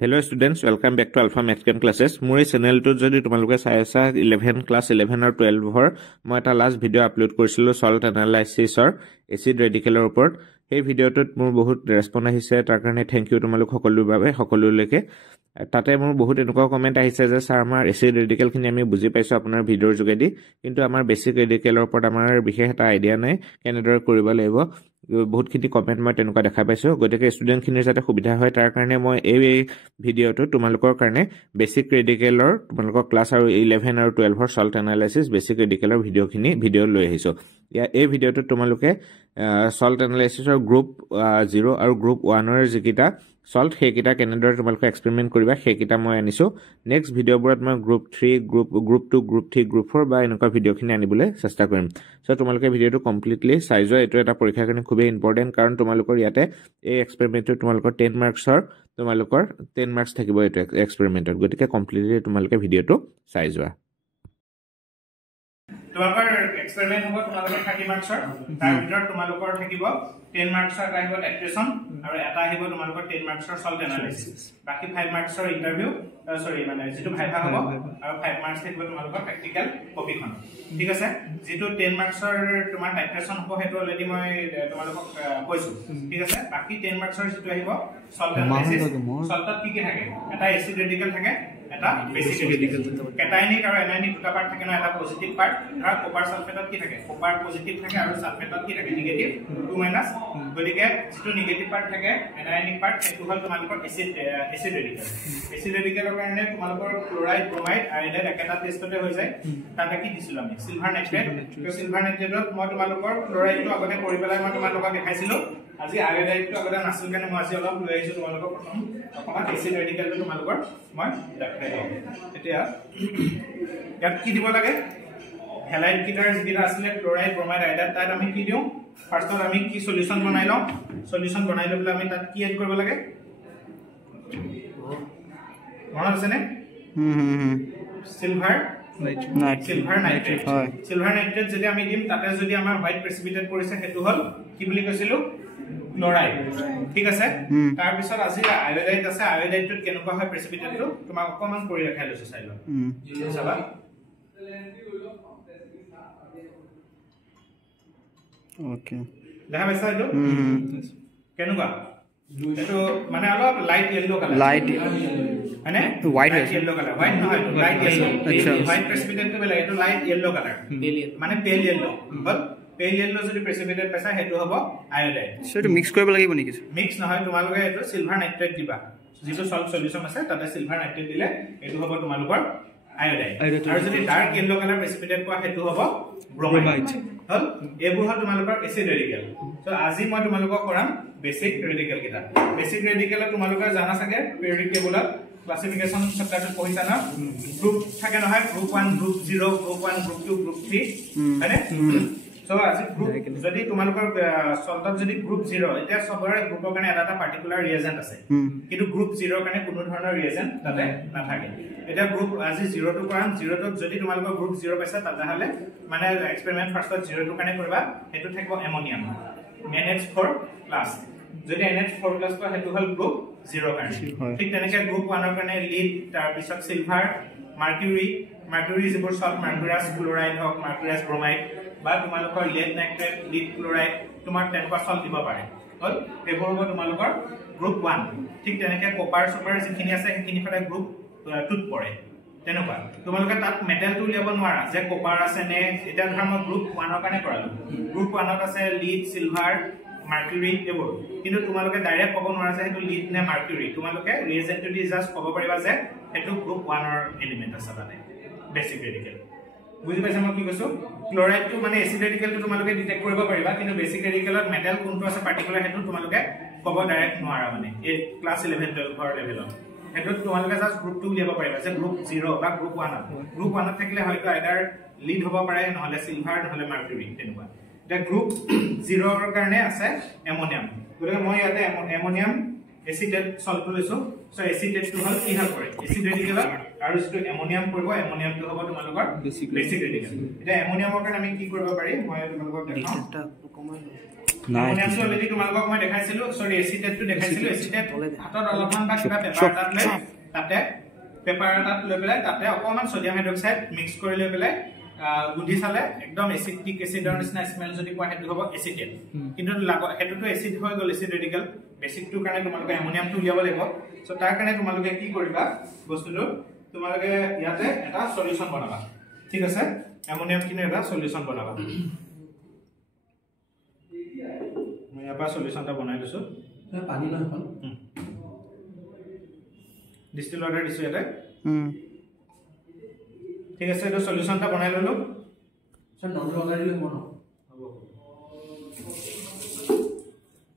Hello students, welcome back to Alpha Math Chem classes. মোৰ এই চেনেলটো যদি তোমালোকে চাই আছা 11 ক্লাস 11 আৰু 12 মই এটা লাষ্ট ভিডিও আপলোড কৰিছিলো সল্ট এনালাইসিসৰ এসিড ৰেডিকেলৰ ওপৰত। এই ভিডিওটোত মোৰ বহুত ৰেসপন্স আহিছে, তাৰ কাৰণে থ্যাংক ইউ তোমালোক সকলোৰ বাবে সকলোলৈকে। তাতে মোৰ বহুত এনেকুৱা কমেন্ট আহিছে যে স্যাৰ আমাৰ এসিড ৰেডিকেল খিনি আমি বুজি পাইছো আপোনাৰ ভিডিওৰ যোগেদি, কিন্তু আমাৰ বেসিক ৰেডিকেলৰ ওপৰত আমাৰ বিশেষ এটা আইডিয়া নাই কেনেদৰে কৰিব লাগিব। বহুত খিনি কমেন্ট মই তেনেকুৱা দেখা পাইছো, গতিকে ষ্টুডেন্ট খিনিৰ যাতে সুবিধা হয় তাৰ কাৰণে মই এই ভিডিওটো তোমালোকৰ কাৰণে বেসিক ৰেডিকেলৰ তোমালোকৰ ক্লাস আৰু 11 আৰু 12 সল্ট এনালাইসিস বেসিক ৰেডিকেলৰ ভিডিও লৈ আহিছো। এই ভিডিওটো তোমালোকে সল্ট এনালাইসিসৰ গ্ৰুপ 0 আৰু গ্ৰুপ 1 ৰ যিকিটা সল্ট সেইকিটা কেনেদৰে তোমালোকে এক্সপেৰিমেন্ট কৰিবা সেইকিটা মই আনিছো। নেক্সট ভিডিওবোৰত মই গ্ৰুপ 3 গ্ৰুপ 2 গ্ৰুপ 3 গ্ৰুপ 4 বা এনেকুৱা ভিডিওখিনি আনিবলৈ চেষ্টা কৰিম। সো তোমালোকে ভিডিওটো কমপ্লিটলি চাই যোৱা, এটো এটা পৰীক্ষাৰ কাৰণে খুবেই ইম্পৰ্টেন্ট, কাৰণ তোমালোকৰ ইয়াতে এই এক্সপেৰিমেন্টটো তোমালোকৰ 10 মাৰ্কছৰ তোমালোকৰ 10 মাৰ্কছ থাকিব এটো এক্সপেৰিমেন্টত, গতিকে কমপ্লিটলি তোমালোকে ভিডিওটো চাই যোৱা। তোমালোকৰ এক্সপেৰিমেন্ট হ'ব তোমালোকৰ 30 মাৰ্কছৰ, তাৰ ভিতৰত তোমালোকৰ থাকিব 10 মাৰ্কছৰ এটা আহিব টাইট্ৰেশ্যন আৰু এটা আহিব তোমালোকৰ 10 মাৰ্কছৰ সল্ট এনালাইসিস। বাকি 5 মাৰ্কছৰ ইন্টাৰভিউ মানে যেটো ভাইভা হ'ব আৰু 5 মাৰ্কছ থাকিব তোমালোকৰ প্ৰ্যাকটিক্যাল কপিখন। ঠিক আছে, যেটো 10 মাৰ্কছৰ তোমাৰ টাইট্ৰেশ্যন হ'ব হেতু অলৰেডি মই তোমালোকক কৈছো। ঠিক আছে, বাকি 10 মাৰ্কছৰ যেটো আহিব সল্ট এনালাইসিস, সল্টত কি থাকে, এটা এসিড ৰেডিকেল থাকে, এটা বেসিক ৰেডিকেল। কেটায়নিক আৰু এনায়নিক দুটা পাৰ্ট থাকে না, এটা পজিটিভ পাৰ্ট আৰু কপাৰ সালফেটত কি থাকে, কপাৰ পজিটিভ থাকে আৰু সালফেটত কি থাকে নিগেটিভ 2-। গতিকে যেটো নিগেটিভ পাৰ্ট থাকে এনায়নিক পাৰ্ট হেতু হল তোমালোকৰ এসিড ৰেডিকেল। এসিড ৰেডিকেলৰ কাৰণে তোমালোকৰ ক্লোৰাইড ব্ৰোমাইড আয়োডাইড একেটা টেষ্টতে হৈ যায়। তাতে কি দিছিল আমি সিলভাৰ নাইট্ৰেট। তো সিলভাৰ নাইট্ৰেটত মই তোমালোকৰ ক্লোৰাইডটো আগতে কৰি পেলাই মই তোমালোকক দেখাইছিলো। আজি আয়োডাইডটো আগতে নাছিল কাৰণে মই আজি অলপ লৈ আহিছো তোমালোকক প্ৰথম অকমান এসিড ৰেডিকেলটো তোমালোকৰ মই দেখাই দিম। এতিয়া ইয়াত কি দিব লাগে, হেলাইড কিটাৰ যিটা আছিল ক্লোৰাইড ব্ৰোমাইড আয়োডাইড, তাত আমি কি দিও, ফাৰ্ষ্টত আমি কি সলিউশন বনাই লওঁ। সলিউশন বনাই লৈ আমি তাত কি এড কৰিব লাগে মনত আছে নে? Silver nitrate. সিলভাৰ নাইট্ৰেট যদি আমি দিম তাতে যদি আমাৰ হোৱাইট প্ৰেসিপিটেট পৰিছে হেতু হল কি বুলি কৈছিলো ক্লোৰাইড। ঠিক আছে, তাৰ পিছত আজি আয়োডাইড আছে। আয়োডাইডটো কেনেকুৱা হয় প্ৰেসিপিটেটটো তোমাক অকমান কৰি দেখাই লৈছো, চাই লও। চাবা ওকে, দেখা পাইছা এইটো কেনেকুৱা, এটো মানে অলপ লাইট ইয়েলো কালাৰ, লাইট মানে হোয়াইট ইয়েলো কালাৰ, হোয়াইট নহয় লাইট ইয়েলো। আচ্ছা, হোয়াইট প্ৰেসিপিটেটটো বেলেগ, এটো লাইট ইয়েলো কালাৰ মানে পেল ইয়েলো। বাট পেল ইয়েলো যদি প্ৰেসিপিটেট পাইছা হেতু হ'ব আয়োডাইড। সেটো মিক্স কৰিব লাগিব নেকি? মিক্স নহয়, তোমালোকে এটো সিলভাৰ নাইট্ৰেট দিবা, যেটো সল্ট সলিউশন আছে তাতে সিলভাৰ নাইট্ৰেট দিলে এটো হ'ব তোমালোকৰ আয়োডাইড। আৰু যদি ডাৰ্ক ইয়েলো কালাৰ প্ৰেসিপিটেট পোৱা হেতু হ'ব ব্ৰোমাইড। হল এইবোৰ হল তোমালোকৰ এসিড ৰেডিকেল। সো আজি মই তোমালোকক কৰাম বেসিক ৰেডিকেল কিটা। বেসিক ৰেডিকেলত তোমালোকে জানা চাগে পিৰিয়ডিক টেবুলত ক্লাসিফিকেশন চেপ্টাৰটো পঢ়িছা না, গ্ৰুপ থাকে নহয়, group 1 group 0 group 1 group 2 group 3 হয়নে? সো আজি গ্ৰুপ যদি তোমালোকৰ সল্টত যদি গ্ৰুপ 0, এতিয়া সবৰে গ্ৰুপৰ কাৰণে এটা পাৰ্টিকুলাৰ ৰিএজেন্ট আছে, কিন্তু গ্ৰুপ 0 কাৰণে কোনো ধৰণৰ ৰিএজেন্ট তাতে নাথাকে। এটা গ্ৰুপ আজি 0 টো কৰাম। 0 টো যদি তোমালোকৰ গ্ৰুপ 0 পাইছা তাহলে মানে এক্সপেৰিমেন্ট ফাৰ্ষ্টত 0 টো কাৰণে কৰিবা, হেতু থাকিব এমোনিয়াম NH4+। যদি NH4+ পায় হেতু হল গ্ৰুপ 0 কাৰণে। ঠিক তেনেকৈ গ্ৰুপ 1 ৰ কাৰণে লিড, তাৰ পিছত সিলভাৰ, মাৰ্কুৰী যিবোৰ সল্ট মাৰ্কুৰাছ ক্লোৰাইড হক, মাৰ্কুৰাছ ব্ৰোমাইড বা তোমালোকৰ লিড নাইট্ৰেট, লিড ক্লোৰাইড, তোমাৰ তেনেকুৱা সল্ট দিব পাৰে। হল এইবোৰ হ'ব তোমালোকৰ গ্ৰুপ 1। ঠিক তেনেকৈ কপাৰ সুপাৰ যিখিনি আছে সেইখিনি সদায় গ্ৰুপ 2 ত পৰে। তেনেকুৱা তোমালোকে তাত মেটেলটো উলিয়াব নোৱাৰা যে কপাৰ আছে নে। এটা ধৰা মই গ্ৰুপ 1 ৰ কাৰণে কৰালো, গ্ৰুপ 1 ত আছে লিড, সিলভাৰ, মাৰ্কুৰী এইবোৰ, কিন্তু তোমালোকে ডাইৰেক্ট ক'ব নোৱাৰা যে হেতু লিড নে মাৰ্কুৰী। তোমালোকে ৰিএজেন্টটো দি জাস্ট ক'ব পাৰিবা যে হেতু গ্ৰুপ 1 ৰ এলিমেন্ট আছে তাতে বেসিক ৰেডিকেল। বুজি পাইছা মই কি কৈছো? ক্লোৰাইডটো মানে এসিড ৰেডিকেলটো তোমালোকে ডিটেক্ট কৰিব পাৰিবা, কিন্তু বেসিক ৰেডিকেলত মেটেল কোনটো আছে পাৰ্টিকুলাৰ হেতু তোমালোকে ক'ব ডাইৰেক্ট নোৱাৰা, মানে এই ক্লাস 11-12 লেভেলত। হেতু তোমালোকে জাস্ট গ্ৰুপ 2 উলিয়াব পাৰিবা যে গ্ৰুপ 0 বা গ্ৰুপ 1। গ্ৰুপ 1 ত থাকিলে হয়তো আইদাৰ লিড হ'ব পাৰে, নহলে সিলভাৰ, নহলে মাৰ্কুৰী তেনেকুৱা। এটা গ্ৰুপ 0 ৰ কাৰণে আছে এমোনিয়াম। গতিকে মই ইয়াতে এমোনিয়াম এসিডেট সল্ট লৈছো। সো এসিডেটটো হল কি হল কৰে এসিড ৰেডিকেলত, আৰু যেটো এমোনিয়াম কৰিব এমোনিয়ামটো হ'ব তোমালোকৰ বেসিক ৰেডিকেল। এটা এমোনিয়ামৰ কাৰণে আমি কি কৰিব পাৰি মই তোমালোকক দেখাম। এমোনিয়ামটো অলৰেডি তোমালোকক মই দেখাইছিলো সৰি এচিটেটটো দেখাইছিলো এচিটেট হাতত অলপমান বা কিবা পেপাৰ এটাত লৈ তাতে পেপাৰ এটাত লৈ পেলাই তাতে অকমান সোডিয়াম হাইড্ৰক্সাইড মিক্স কৰি লৈ পেলাই গুধি চালে একদম এসিডিক এসিডৰ নিচিনা স্মেল যদি পোৱা হেতু হ'ব এচিটেট কিন্তু হেতুটো এসিড হৈ গল এসিড ৰেডিকেল বেসিকটো কাৰণে তোমালোকে এমোনিয়ামটো উলিয়াব লাগিব সো তাৰ কাৰণে তোমালোকে কি কৰিবা বস্তুটো তোমালোকে ইয়াতে এটা সলিউশন বনাবা ঠিক আছে এমোনিয়াম কিনে এটা সলিউশন বনাবা মই আপা সলিউশনটা বনাই লৈছো পানী না এখন ডিস্টিল ওয়াটার দিছো এটা ঠিক আছে এটা সলিউশনটা বনাই ললো স্যার নরমাল ওয়াটার দিলে মন হ'ব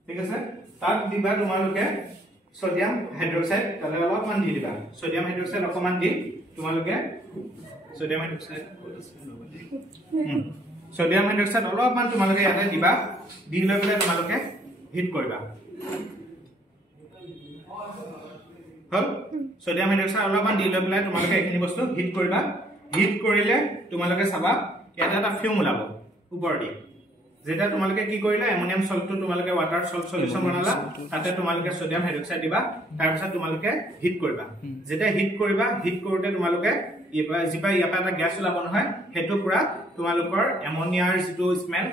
ঠিক আছে তাত দিবা তোমালোকে সোডিয়াম হাইড্রক্সাইড তাতে অলপমান দি দিবা সোডিয়াম হাইড্রক্সাইড অকমান দি তোমালোকে সোডিয়াম হাইড্রক্সাইড অলপমান তোমালোকে ইয়াতে দিবা দি লৈ পেলাই তোমালোকে হিট কৰিবা হল সোডিয়াম হাইড্ৰক্সাইড অলপমান দি লৈ পেলাই তোমালোকে এখিনি বস্তু হিট কৰিবা হিট কৰিলে তোমালোকে চাবা ইয়াতে এটা ফিউম ওলাব ওপৰ দি যেটা তোমালোকে কি কৰিলা এমোনিয়াম সল্টটো তোমালোকে ওয়াটাৰ সল্ট সলিউশন বনালা তাতে তোমালোকে সোডিয়াম হাইড্ৰক্সাইড দিবা তাৰ পিছত তোমালোকে হিট কৰিবা যেটা হিট কৰিবা হিট কৰোতে তোমালোকে জিপা ইয়াপা এটা গ্যাস ওলাব নহয় হেতু পুৰা তোমালোকৰ এমোনিয়াৰ যেটো স্মেল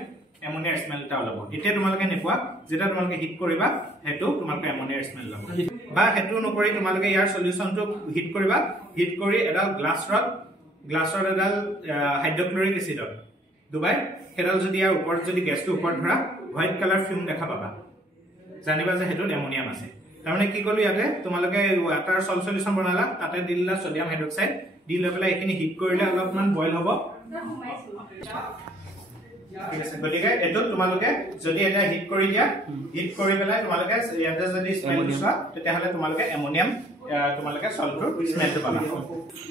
এমোনিয়াৰ স্মেল এটা ওলাব এতিয়া তোমালোকে নেপোৱা যেটা তোমালোকে হিট কৰিবা হেতু তোমালোকে এমোনিয়াৰ স্মেল ওলাব বা হেতু নকৰি তোমালোকে ইয়াৰ সলিউশনটো হিট কৰিবা হিট কৰি এডাল গ্লাছৰ এডাল হাইড্ৰক্লোৰিক এসিডত দুবাই হেডাল যদি ইয়াৰ ওপৰত যদি গ্যাসটো ওপৰত ধৰা হোয়াইট কালাৰ ফিল্ম দেখা পাবা জানিবা যে হেতু এমোনিয়াম আছে তাৰমানে কি কলো ইয়াতে তোমালোকে ওয়াটাৰ সল্ট সলিউশন বনালা তাতে দিলা সোডিয়াম হাইড্ৰক্সাইড দি লৈ পেলাই এখিনি হিট কৰিলে অলপমান বইল হ'ব ঠিক আছে গতিকে এটো তোমালোকে যদি এটা হিট কৰি দিয়া হিট কৰি পেলাই তোমালোকে ইয়াতে যদি স্মেল দিছা তেতিয়াহলে তোমালোকে এমোনিয়াম তোমালোকে সল্টৰ স্মেলটো পাবা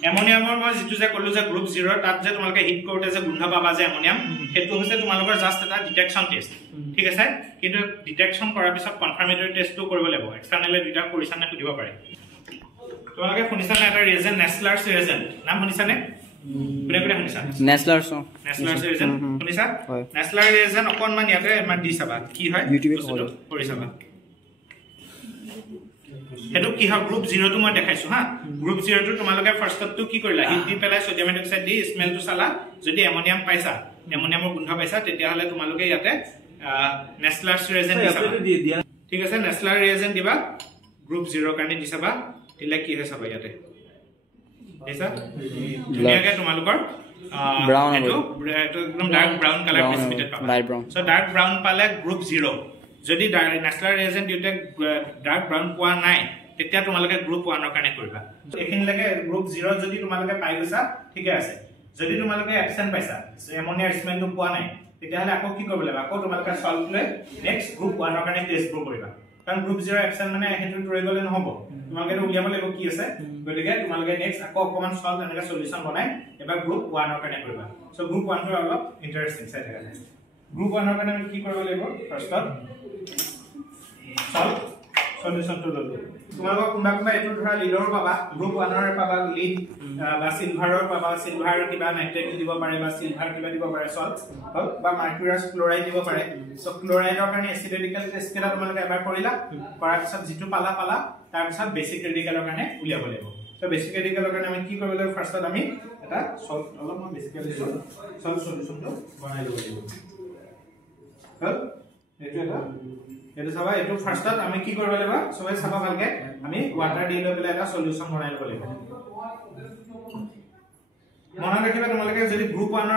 এমোনিয়ামৰ মই যেটো যে কলো যে গ্ৰুপ 0 তাত যে তোমালোকে হিট কৰোতে যে গুন্ধ পাবা যে এমোনিয়াম হেতু হৈছে তোমালোকৰ জাস্ট এটা ডিটেকশন টেষ্ট ঠিক আছে কিন্তু ডিটেকশন কৰাৰ পিছত কনফাৰ্মেটৰি টেষ্টটো কৰিব লাগিব এক্সটাৰ্নালি দুটা কৰিছানে সুধিব পাৰে তোমালোকে শুনিছানে এটা ৰিয়েজেন্ট নেসলাৰছ ৰিয়েজেন্ট নাম শুনিছানে কোনে শুনিছা নেসলাৰছ ৰিয়েজেন্ট শুনিছা নেসলাৰ ৰিয়েজেন্ট অকনমান ইয়াতে মান দি চাবা কি হয় বস্তুটো কৰি চাবা হেতু কি হয় গ্ৰুপ 0 টো মই দেখাইছো হা গ্ৰুপ 0 টো তোমালোকে ফাৰ্ষ্টটো কি কৰিলা হিট দি পেলাই সোডিয়াম হাইড্ৰক্সাইড দি স্মেলটো চালা যদি এমোনিয়াম পাইছা এমোনিয়ামৰ গোন্ধ পাইছা তেতিয়াহলে তোমালোকে ইয়াতে নেসলাৰছ ৰিয়েজেন্ট দিছা ঠিক আছে নেসলাৰ ৰিয়েজেন্ট দিবা গ্ৰুপ 0 কাৰণে দিছাবা তিলে কি হয় চাবা ইয়াতে এসা ধুনিয়াকে তোমালোকৰ ব্ৰাউন এটো একদম ডাৰ্ক ব্ৰাউন কালাৰ প্ৰেসিপিটেট পাবা light brown so dark brown পালে গ্ৰুপ 0 যদি নেসলাৰ ৰিয়েজেন্ট দিতে ডাৰ্ক ব্ৰাউন পোৱা নাই তেতিয়া তোমালোকে গ্ৰুপ 1 ৰ কাৰণে কৰিবা এখিনি লাগে গ্ৰুপ 0 যদি তোমালোকে পাই গৈছা ঠিকে আছে যদি তোমালোকে এবসেন্ট পাইছা এমোনিয়াৰ স্মেলটো পোৱা নাই তেতিয়াহলে আকৌ কি কৰিব লাগিব আকৌ তোমালোকে সল্ট লৈ নেক্সট গ্ৰুপ 1 ৰ কাৰণে টেষ্ট কৰিবা কাৰণ গ্ৰুপ 0 এবসেন্ট মানে হেতু ৰৈ গলে নহব তোমালোকে উলিয়াব লাগিব কি আছে গতিকে তোমালোকে নেক্সট আকৌ অকমান সল্ট এনেকা সলিউশন বনাই এবাৰ গ্ৰুপ 1 ৰ কাৰণে কৰিবা সো গ্ৰুপ 1 ৰ অলপ ইন্টাৰেষ্টিং চাই থাকা গ্ৰুপ 1 ৰ কাৰণে কি কৰিব লাগিব ফাৰ্ষ্টত সল্ট সলিউশনটো ললো তোমালোক কোনবা এটো ধৰা লিডৰ পাবা গ্ৰুপ 1 ৰ পাবা লিড বা সিলভাৰৰ পাবা সিলভাৰ কিবা নাইট্ৰেট দিব পাৰে বা সিলভাৰ কিবা দিব পাৰে সল্ট বা মাৰ্কুৰিয়াছ ক্লোৰাইড দিব পাৰে সো ক্লোৰাইডৰ কাৰণে এসিড ৰেডিকেল টেষ্ট কেলা তোমালোকে এবাৰ কৰিলা কৰাৰ পিছত যেটো পালা তাৰ পিছত বেসিক ৰেডিকেলৰ কাৰণে উলিয়াব লাগিব সো বেসিক ৰেডিকেলৰ কাৰণে আমি কি কৰিব লাগিব ফাৰ্ষ্টত আমি এটা সল্ট অলপমান বেসিক্যালি সল্ট সলিউশনটো বনাই লব লাগিব হল এটো চাবা এটো ফাৰ্ষ্টত আমি কি কৰিব লাগিব সবাই চাবা ভালকে আমি ওয়াটাৰ দি লৈ পেলাই এটা সলিউশন বনাই লব লাগিব মনত ৰাখিবা তোমালোকে যদি গ্ৰুপ 1 ৰ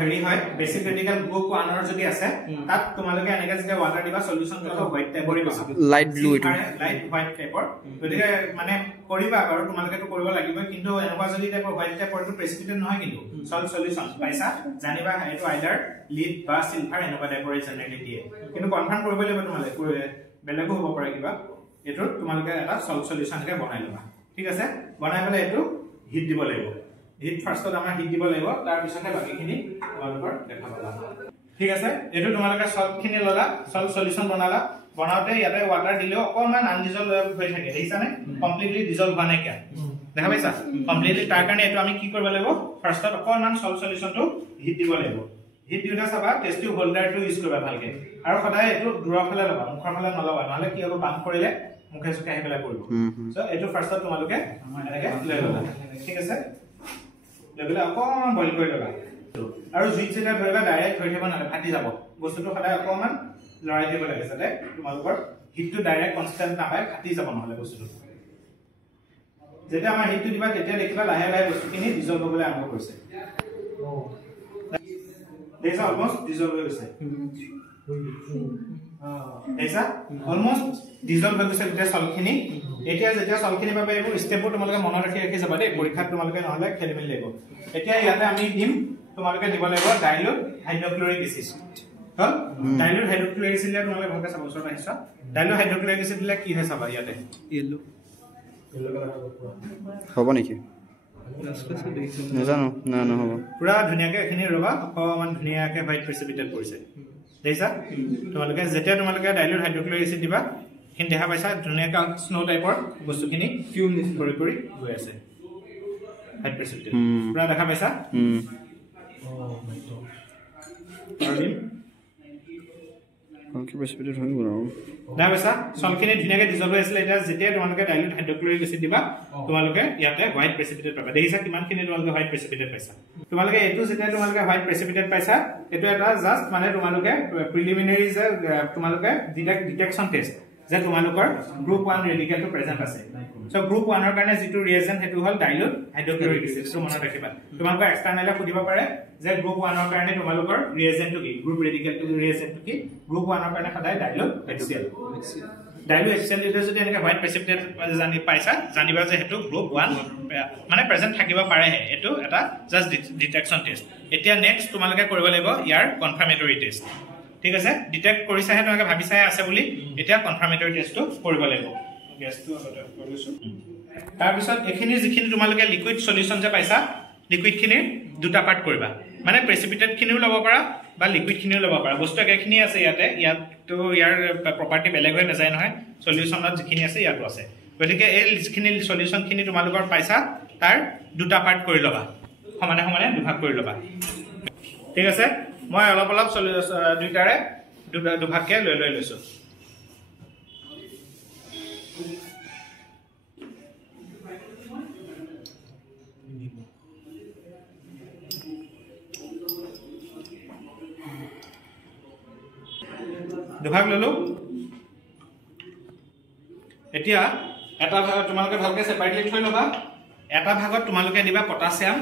হেৰি হয় বেসিক ৰেডিকেল গ্ৰুপ 1 ৰ যদি আছে তাত তোমালোকে এনেকা যে ওয়াটাৰ দিবা সলিউশনটো হোৱাইট টাইপৰ দিবা লাইট ব্লু এটো লাইট হোৱাইট টাইপৰ গতিকে মানে কৰিবা আৰু তোমালোকে তো কৰিব লাগিব কিন্তু এনেকুৱা যদি টাইপৰ হোৱাইট টাইপৰটো প্ৰেসিপিটেট নহয় কিন্তু সল্ট সলিউশন পাইছা জানিবা এটো আইদাৰ লিড বা সিলভাৰ এনেকুৱা টাইপৰ জেনেৰেলি দিয়ে কিন্তু কনফাৰ্ম কৰিব লাগিব তোমালোকে বেলেগো হ'ব পাৰে কিবা এটো তোমালোকে এটা সল্ট সলিউশন কে বনাই লবা ঠিক আছে বনাই পেলাই এটো হিট দিব লাগিব হিট ফাৰ্ষ্টত আমাৰ হিট দিব লাগিব তাৰ পিছতে বাকিখিনি তোমালোকৰ দেখা পাবা ঠিক আছে এটো তোমালোকে সল্ট খিনি ললা সল্ট সলিউশন বনালা বনাওতে ইয়াতে ওয়াটাৰ দিলেও অকমান আনডিজলভ হৈ থাকে দেখিছানে কমপ্লিটলি ডিজলভ হোৱা নাই কিয়া দেখা পাইছা কমপ্লিটলি তাৰ কাৰণে এটো আমি কি কৰিব লাগিব ফাৰ্ষ্টত অকমান সল্ট সলিউশনটো হিট দিব লাগিব হিট দিউটা চাবা টেষ্ট টিউব হোল্ডাৰটো ইউজ কৰিবা ভালকে আৰু সদায় এটো দূৰৰ ফালে লবা মুখৰ ফালে নলবা নহলে কি হ'ব বাম কৰিলে মুখে সুখে আহি পেলাই পৰিব সো এটো ফাৰ্ষ্টত তোমালোকে এনেকে লৈ লবা ঠিক আছে লেবেল অকমান বইল কৰি লবা আৰু জুইত যেটা ধৰিবা ডাইৰেক্ট ধৰি থব নালাগে ফাটি যাব বস্তুটো সদায় অকমান লৰাই দিব লাগে যাতে তোমালোকৰ হিটটো ডাইৰেক্ট কনষ্টেন্ট না হয় ফাটি যাব নহলে বস্তুটো যেটা আমাৰ হিটটো দিবা তেতিয়া দেখিবা লাহে লাহে বস্তুখিনি ডিজলভ হ'বলৈ আৰম্ভ কৰিছে This almost dissolve হৈছে এইসা অলমোস্ট ডিজলভ হৈ গৈছে এটা সলখিনি এতিয়া যেতিয়া সলখিনি বাবে এইবোৰ স্টেপবোৰ তোমালোকে মনত ৰাখি যাবা দেই পৰীক্ষাত তোমালোকে নহলে খেলিমেলি লাগিব এতিয়া ইয়াতে আমি দিম তোমালোকে দিব লাগিব ডাইলুট হাইড্ৰক্লোৰিক এসিড হল ডাইলুট হাইড্ৰক্লোৰিক এসিড তোমালোকে ভালকৈ চাব ওচৰত আহিছা ডাইলুট হাইড্ৰক্লোৰিক এসিড দিলে কি হয় চাবা ইয়াতে येलो হ'ব নেকি নাজানো না নহ'ব পুৰা ধুনিয়াকে এখিনি ৰবা অকমান ধুনিয়াকে হোৱাইট প্ৰেচিপিটেট কৰিছে দেইছা তোমালোকে যেতিয়া তোমালোকে ডাইলুট হাইড্ৰক্লোৰিক এসিড দিবা খিনি দেখা পাইছা ধুনিয়াকে স্নো টাইপৰ বস্তুখিনি ফিউম কৰি কৰি গৈ আছে হোৱাইট প্ৰেচিপিটেট পুৰা দেখা পাইছা কি প্ৰেচিপিটেট হৈ গ'ল না পাইছা সলখিনি ধুনিয়াকে ডিজলভ হৈছিল এটা যেতিয়া তোমালোকে ডাইলুট হাইড্ৰক্লোৰিক এসিড দিবা তোমালোকে ইয়াতে হোৱাইট প্ৰেচিপিটেট পাবা দেখিছা কিমানখিনি তোমালোকে হোৱাইট প্ৰেচিপিটেট পাইছা তোমালোকে এটো যেতিয়া তোমালোকে হোৱাইট প্ৰেচিপিটেট পাইছা এটো এটা জাস্ট মানে তোমালোকে প্ৰিলিমিনাৰী যে তোমালোকে ডিটেকচন টেষ্ট যে তোমালোকৰ গ্ৰুপ 1 ৰেডিকেলটো প্ৰেজেন্ট আছে সো গ্ৰুপ 1 ৰ কাৰণে যেটো ৰিয়েজেন্ট হেতু হল ডাইলুট হাইড্ৰক্লোৰিক এসিড সো মনত ৰাখিবা তোমালোকৰ এক্সটাৰনেলে খুদিব পাৰে যে গ্ৰুপ 1 ৰ কাৰণে তোমালোকৰ ৰিয়েজেন্টটো কি গ্ৰুপ ৰেডিকেলটো ৰিয়েজেন্টটো কি গ্ৰুপ 1 ৰ কাৰণে সদায় ডাইলুট HCl ডাইলুট HCl যদি এনেকে হোৱাইট প্ৰেচিপিটেট জানি পাইছা জানিবা যে হেতু গ্ৰুপ 1 মানে প্ৰেজেন্ট থাকিব পাৰে এটো এটা জাস্ট ডিটেকচন টেষ্ট এতিয়া নেক্সট তোমালোকে কৰিব লাগিব ইয়াৰ কনফাৰ্মেটৰি টেষ্ট ঠিক আছে ডিটেক্ট কৰিছা হে তোমালোকে ভাবিছা আছে বুলি এতিয়া কনফাৰ্মেটৰি টেষ্টটো কৰিব লাগিব গ্যাসটো আগতে কৰিছো তাৰ পিছত এখিনি যিখিনি তোমালোকে লিকুইড সলিউশন যে পাইছা লিকুইড খিনি দুটা পাৰ্ট কৰিবা মানে প্ৰেচিপিটেট খিনিও লব পাৰা বা লিকুইড খিনিও লব পাৰা বস্তু এখিনি আছে ইয়াত তো ইয়াৰ প্ৰপাৰ্টি বেলেগ হৈ নাযায় নহয় সলিউশনত যিখিনি আছে ইয়াতো আছে গতিকে এই যিখিনি সলিউশন খিনি তোমালোকৰ পাইছা তাৰ দুটা পাৰ্ট কৰি লবা সমানে সমানে দুভাগ কৰি লবা ঠিক আছে মই অলপ অলপ দুইটাৰে দুভাগকে লৈ লৈছো দুভাগ ললো এতিয়া এটা ভাগ তোমালোকে ভালকে সেপাৰেটলি থৈ লবা এটা ভাগত তোমালোকে দিবা পটাছিয়াম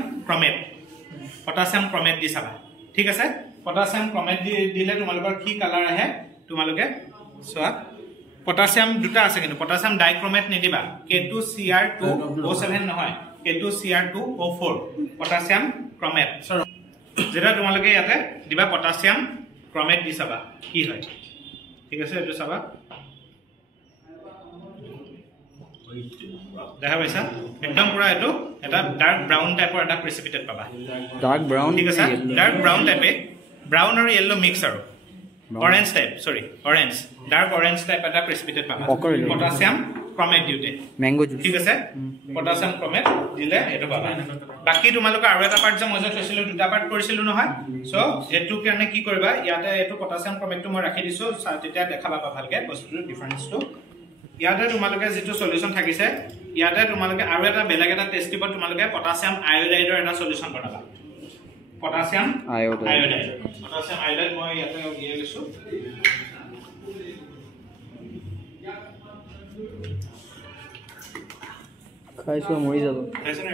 ক্ৰমেট দি চাবা ঠিক আছে পটাছিয়াম ক্ৰমেট দিলে তোমালোকৰ কি কালাৰ আহে তোমালোকে সোৱা পটাছিয়াম দুটা আছে কিন্তু পটাছিয়াম ডাইক্ৰমেট নিদিবা K2Cr2O7 নহয় K2Cr2O4 পটাছিয়াম ক্ৰমেট যেটা তোমালোকে ইয়াতে দিবা পটাছিয়াম ক্ৰমেট দি চাবা কি হয় ঠিক আছে এটো চাবা দেখা পাইছা একদম পুৰা এটো এটা ডাৰ্ক ব্ৰাউন টাইপৰ এটা প্ৰেচিপিটেট পাবা ডাৰ্ক ব্ৰাউন ঠিক আছে ডাৰ্ক ব্ৰাউন টাইপে ব্ৰাউন আৰু ইয়েলো মিক্স আৰু orange type orange dark orange type এটা প্ৰেচিপিটেট পাবা পটাছিয়াম ক্ৰমেট দিউতে ম্যাঙ্গো জুস ঠিক আছে পটাছিয়াম ক্ৰমেট দিলে এটো পাবা বাকি তোমালোকে আৰু এটা পাৰ্ট যে মই যে থৈছিলো দুটা পাৰ্ট কৰিছিলো নহয় সো এটো কাৰণে কি কৰিবা ইয়াতে এটো পটাছিয়াম ক্ৰমেটটো মই ৰাখি দিছো তেতিয়া দেখা পাবা ভালকে বস্তুৰ ডিফাৰেন্সটো ইয়াতে তোমালোকে যেটো সলিউশন থাকিছে ইয়াতে তোমালোকে আৰু এটা বেলেগ এটা টেষ্ট টিপত তোমালোকে পটাছিয়াম আয়োডাইডৰ এটা সলিউশন বনাবা পটাছিয়াম আয়োডাইড মই ইয়াতে গিয়ে লৈছো খাইছো মৰি যাব খাইছে না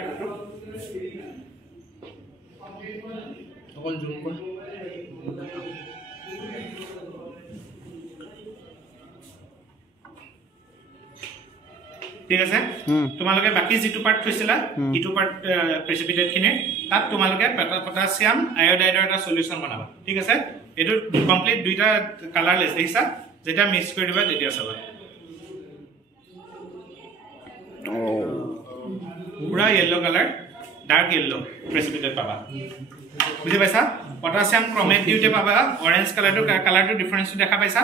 অকল জুম কৰা ঠিক আছে তোমালোকে বাকি যেটো পাৰ্ট থৈছিলা ইটো পাৰ্ট প্ৰেচিপিটেট খিনি তাত তোমালোকে পটাছিয়াম আয়োডাইডৰ এটা সলিউশন বনাবা ঠিক আছে এটো কমপ্লিট দুইটা কালাৰলেস দেখিছা যেটা মিক্স কৰি দিবা তেতিয়া চাবা পুৰা ইয়েলো কালাৰ ডাৰ্ক ইয়েলো প্ৰেচিপিটেট পাবা বুজি পাইছা পটাছিয়াম ক্ৰোমেট দিউতে পাবা অৰেঞ্জ কালাৰটো ডিফাৰেন্স দেখা পাইছা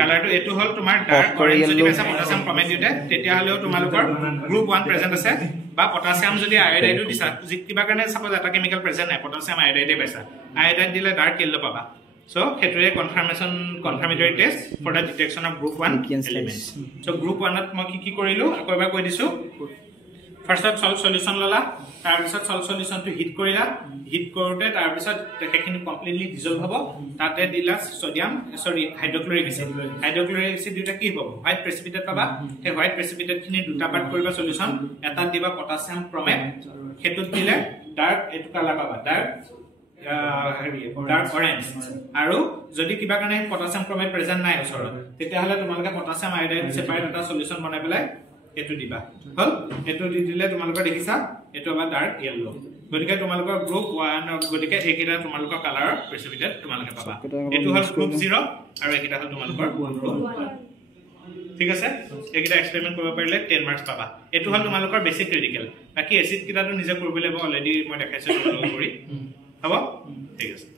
কালাৰটো এটো হল তোমাৰ ডাৰ্ক অৰেঞ্জ যদি পাইছা পটাছিয়াম ক্ৰোমেট দিউতে তেতিয়া হলেও তোমালোকৰ গ্ৰুপ 1 প্ৰেজেন্ট আছে বা পটাছিয়াম যদি আয়োডাইডো দিছা কিবা কাৰণে সাপোজ এটা কেমিক্যাল প্ৰেজেন্ট নাই পটাছিয়াম আয়োডাইডে পাইছা আয়োডাইড দিলে ডাৰ্ক ইয়েলো পাবা সো হেতুৰে confirmatory test for the detection of group 1 elements so group 1 ত মই কি কৰিলো আকৌ এবাৰ কৈ দিছো ফাৰ্স্ট সল্ট সলিউশন ললা তাৰ পিছত সল্ট সলিউশনটো হিট কৰিলা হিট কৰোতে তাৰ পিছত তেখিনি কমপ্লিটলি ডিজলভ হ'ব তাতে দিলা সোডিয়াম হাইড্ৰক্লোৰিক এসিড দুটা কি হ'ব হোৱাইট প্ৰেচিপিটেট পাবা এই হোৱাইট প্ৰেচিপিটেট খিনি দুটা পাৰ্ট কৰিবা সলিউশন এটা দিবা পটাছিয়াম ক্ৰোমেট হেতুত দিলে ডাৰ্ক এটো কালাৰ পাবা ডাৰ্ক অৰেঞ্জ আৰু যদি কিবা কাৰণে পটাছিয়াম ক্ৰোমেট প্ৰেজেন্ট নাই ওচৰত তেতিয়া হলে তোমালোকে পটাছিয়াম আয়োডাইড সেপাৰেট এটা সলিউশন বনাই পেলাই এটো দিবা হল এটো দি দিলে তোমালোকে দেখিছা এটো আবার ডার্ক ইয়েলো গতিকে তোমালোকৰ গ্ৰুপ 1 গতিকে একিটা তোমালোকৰ কালাৰ প্ৰেচিপিটেট তোমালোকে পাবা এটো হল গ্ৰুপ 0 আৰু একিটা হল তোমালোকৰ গ্ৰুপ 1 ঠিক আছে একিটা এক্সপেৰিমেন্ট কৰিব পাৰিলে 10 মাৰ্কস পাবা এটো হল তোমালোকৰ বেসিক ক্ৰিটিক্যাল বাকি এসিড কিটাটো নিজে কৰিব লাগিব অলৰেডি মই দেখাইছো তোমালোকক কৰি হ'ব ঠিক আছে